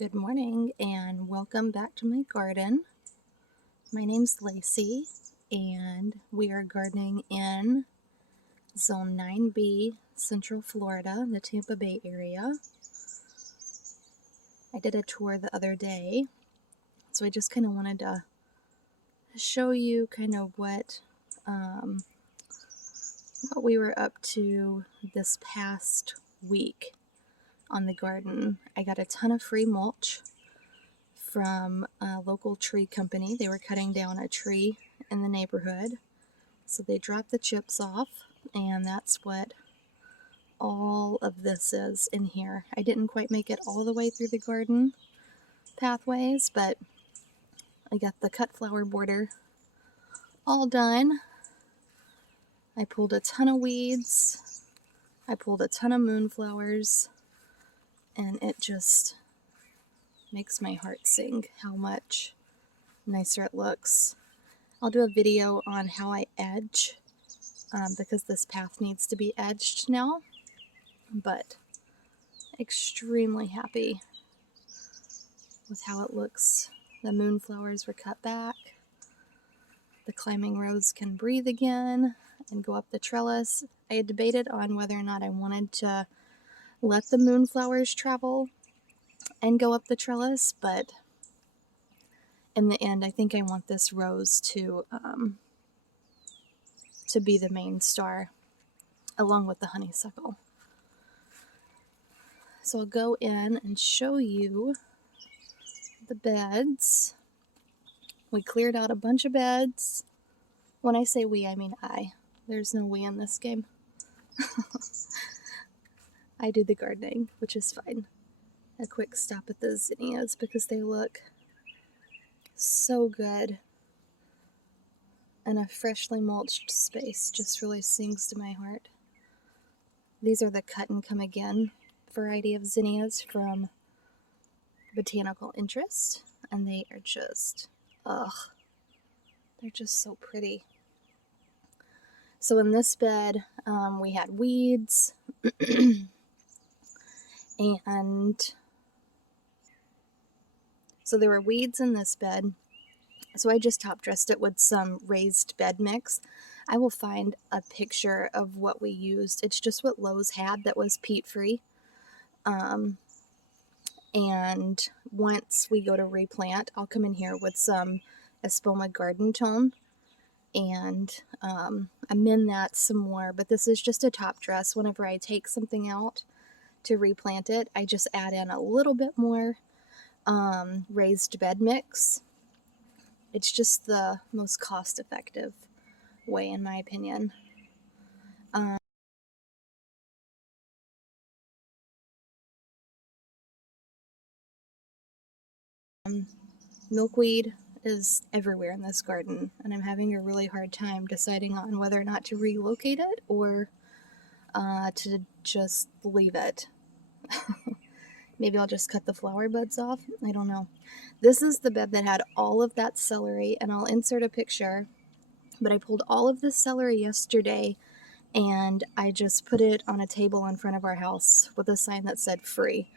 Good morning and welcome back to my garden. My name's Lacey and we are gardening in Zone 9B, Central Florida, the Tampa Bay area. I did a tour the other day, so I just kind of wanted to show you kind of what we were up to this past week on the garden. I got a ton of free mulch from a local tree company. They were cutting down a tree in the neighborhood, so they dropped the chips off, and that's what all of this is in here. I didn't quite make it all the way through the garden pathways, but I got the cut flower border all done. I pulled a ton of weeds, I pulled a ton of moonflowers, and it just makes my heart sing how much nicer it looks. I'll do a video on how I edge because this path needs to be edged now, but extremely happy with how it looks. The moonflowers were cut back. The climbing rose can breathe again and go up the trellis. I had debated on whether or not I wanted to let the moonflowers travel and go up the trellis, but in the end, I think I want this rose to be the main star, along with the honeysuckle. So I'll go in and show you the beds. We cleared out a bunch of beds. When I say we, I mean I. There's no we in this game. I do the gardening, which is fine. A quick stop at the zinnias because they look so good. And a freshly mulched space just really sings to my heart. These are the cut and come again variety of zinnias from Botanical Interest, and they are just, they're just so pretty. So in this bed, we had weeds, and so there were weeds in this bed. So I just top dressed it with some raised bed mix. I will find a picture of what we used. It's just what Lowe's had that was peat free. And once we go to replant, I'll come in here with some Espoma Garden Tone and amend that some more. But this is just a top dress. Whenever I take something out to replant it, I just add in a little bit more raised bed mix. It's just the most cost-effective way, in my opinion. Milkweed is everywhere in this garden, and I'm having a really hard time deciding on whether or not to relocate it or to just leave it. Maybe I'll just cut the flower buds off. I don't know. This is the bed that had all of that celery, and I'll insert a picture. But I pulled all of this celery yesterday, and I just put it on a table in front of our house with a sign that said free.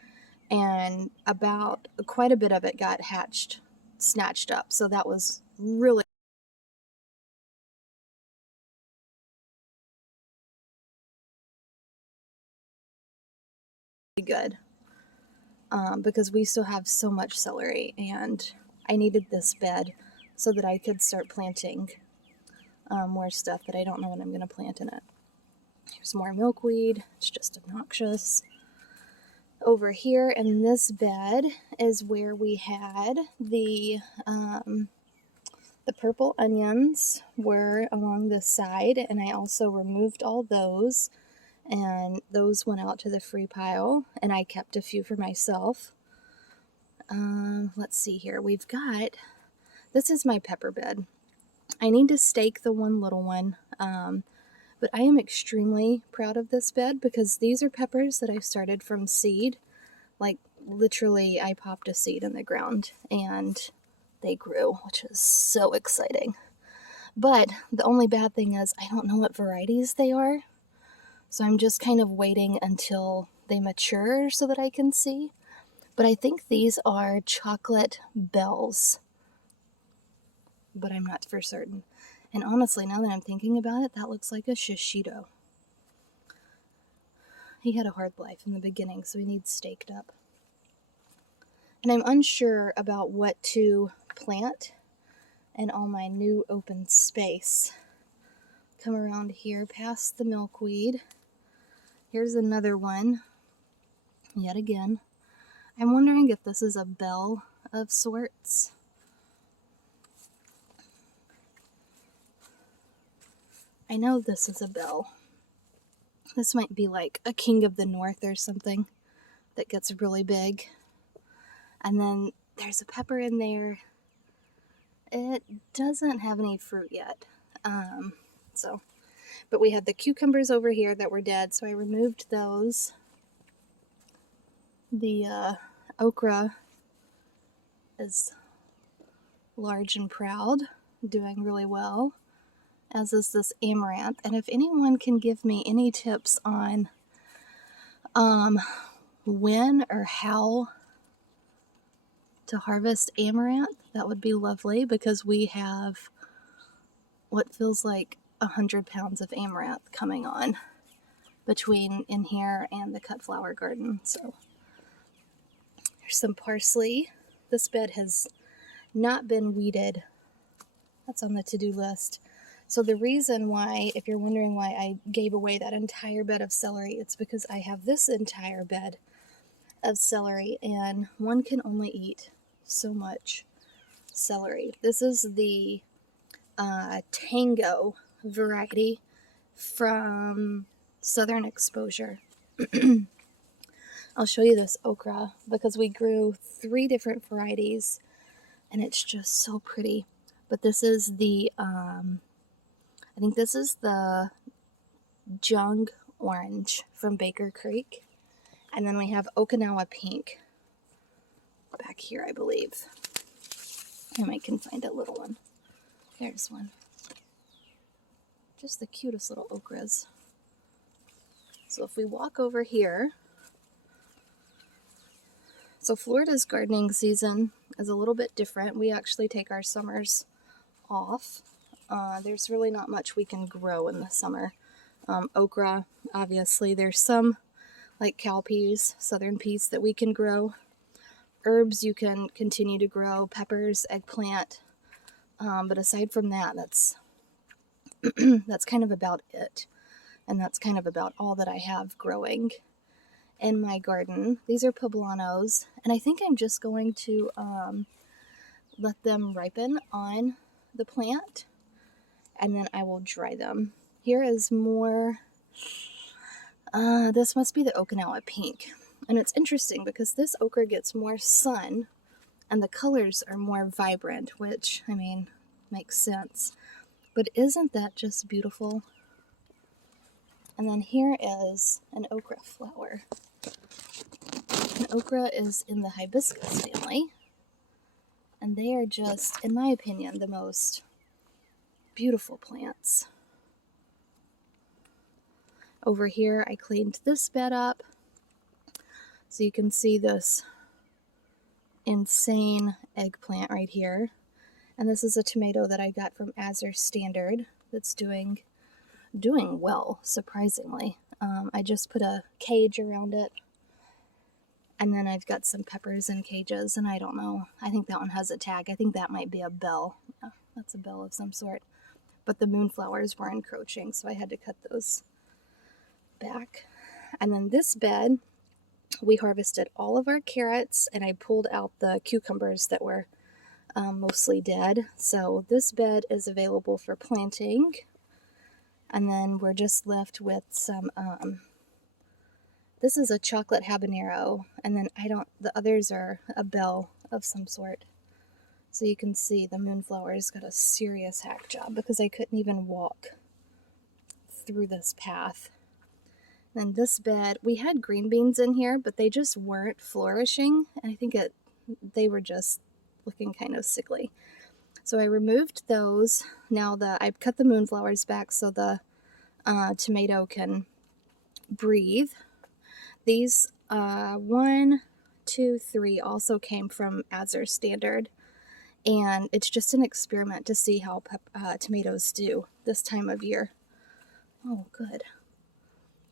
And about quite a bit of it got snatched up. So that was really good because we still have so much celery, and I needed this bed so that I could start planting more stuff that I don't know what I'm going to plant in it. Here's more milkweed. It's just obnoxious. Over here in this bed is where we had the purple onions were along the side, and I also removed all those, and those went out to the free pile, and I kept a few for myself. Let's see here. This is my pepper bed. I need to stake the one little one, but I am extremely proud of this bed because these are peppers that I started from seed. Like, literally, I popped a seed in the ground, and they grew, which is so exciting. But the only bad thing is I don't know what varieties they are, so I'm just kind of waiting until they mature so that I can see. But I think these are chocolate bells, but I'm not for certain. And honestly, now that I'm thinking about it, that looks like a shishito. He had a hard life in the beginning, so he needs staked up. And I'm unsure about what to plant in all my new open space. Come around here past the milkweed. Here's another one, yet again. I'm wondering if this is a bell of sorts. I know this is a bell. This might be like a king of the north or something that gets really big. And then there's a pepper in there. It doesn't have any fruit yet. But we had the cucumbers over here that were dead, so I removed those. The okra is large and proud, doing really well, as is this amaranth. And if anyone can give me any tips on when or how to harvest amaranth, that would be lovely, because we have what feels like 100 pounds of amaranth coming on between in here and the cut flower garden. So there's some parsley. This bed has not been weeded. That's on the to-do list. So the reason why, if you're wondering why I gave away that entire bed of celery, it's because I have this entire bed of celery, and one can only eat so much celery. This is the Tango variety from Southern Exposure. I'll show you this okra because we grew 3 different varieties and it's just so pretty. But this is the, I think this is the Jung Orange from Baker Creek. And then we have Okinawa Pink back here, I believe. I can find a little one. There's one. Just the cutest little okras. So if we walk over here, so Florida's gardening season is a little bit different. We actually take our summers off. There's really not much we can grow in the summer. Okra, obviously. There's some like cowpeas, southern peas that we can grow. Herbs you can continue to grow, peppers, eggplant. But aside from that, that's that's kind of about it. And that's kind of about all that I have growing in my garden. These are poblanos, and I think I'm just going to let them ripen on the plant, and then I will dry them. Here is more, this must be the Okinawa Pink. And it's interesting because this okra gets more sun and the colors are more vibrant, which, I mean, makes sense. But isn't that just beautiful? And then here is an okra flower. And okra is in the hibiscus family. And they are just, in my opinion, the most beautiful plants. Over here, I cleaned this bed up. So you can see this insane eggplant right here. And this is a tomato that I got from Azure Standard that's doing well, surprisingly. I just put a cage around it. And then I've got some peppers in cages, and I don't know. I think that one has a tag. I think that might be a bell. Yeah, that's a bell of some sort. But the moonflowers were encroaching, so I had to cut those back. And then this bed, we harvested all of our carrots, and I pulled out the cucumbers that were mostly dead. So this bed is available for planting. And then we're just left with some, this is a chocolate habanero, and then the others are a bell of some sort. So you can see the moonflowers got a serious hack job because I couldn't even walk through this path. And this bed, we had green beans in here, but they just weren't flourishing. And I think they were just looking kind of sickly. So I removed those. Now I cut the moonflowers back so the tomato can breathe. These 1, 2, 3 also came from Azure Standard. And it's just an experiment to see how tomatoes do this time of year. Oh, good.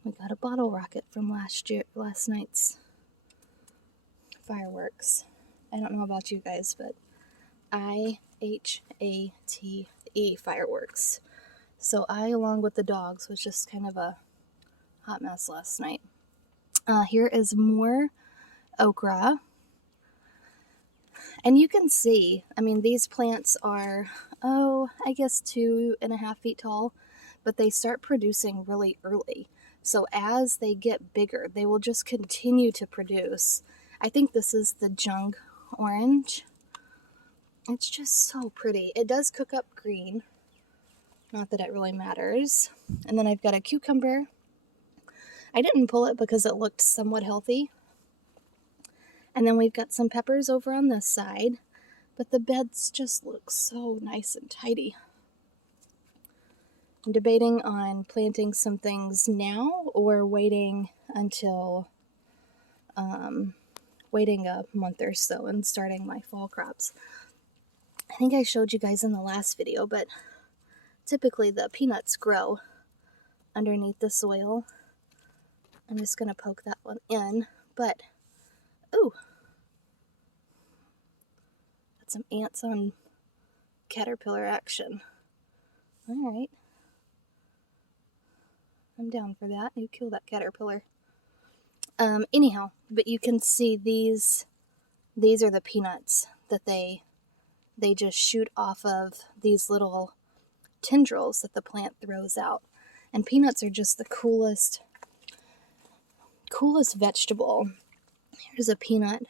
We got a bottle rocket from last night's fireworks. I don't know about you guys, but IHATE fireworks. So I, along with the dogs, was just kind of a hot mess last night. Here is more okra. And you can see, I mean, these plants are, I guess 2.5 feet tall, but they start producing really early. So as they get bigger, they will just continue to produce. I think this is the jung orange. It's just so pretty. It does cook up green. Not that it really matters. And then I've got a cucumber. I didn't pull it because it looked somewhat healthy. And then we've got some peppers over on this side, but the beds just look so nice and tidy. I'm debating on planting some things now or waiting until, waiting a month or so and starting my fall crops. I think I showed you guys in the last video, but typically the peanuts grow underneath the soil. I'm just going to poke that one in, but ooh, got some ants on caterpillar action. All right. I'm down for that. You kill that caterpillar. Anyhow, but you can see these are the peanuts that they just shoot off of these little tendrils that the plant throws out. And peanuts are just the coolest vegetable. Here's a peanut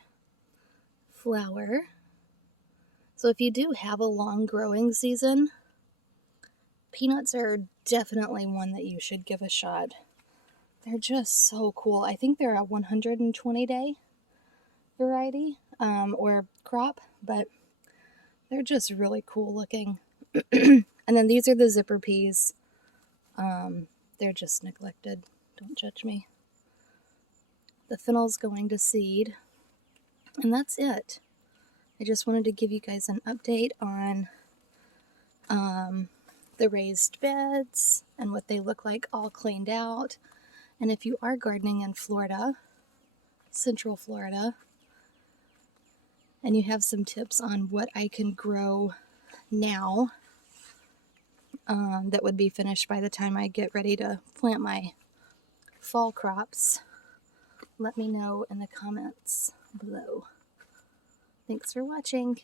flower. So if you do have a long growing season, peanuts are definitely one that you should give a shot. They're just so cool. I think they're a 120-day variety or crop, but they're just really cool looking. And then these are the zipper peas. They're just neglected. Don't judge me. The fennel's going to seed. And that's it. I just wanted to give you guys an update on the raised beds and what they look like all cleaned out. And if you are gardening in Florida, Central Florida, and you have some tips on what I can grow now that would be finished by the time I get ready to plant my fall crops, let me know in the comments below. Thanks for watching.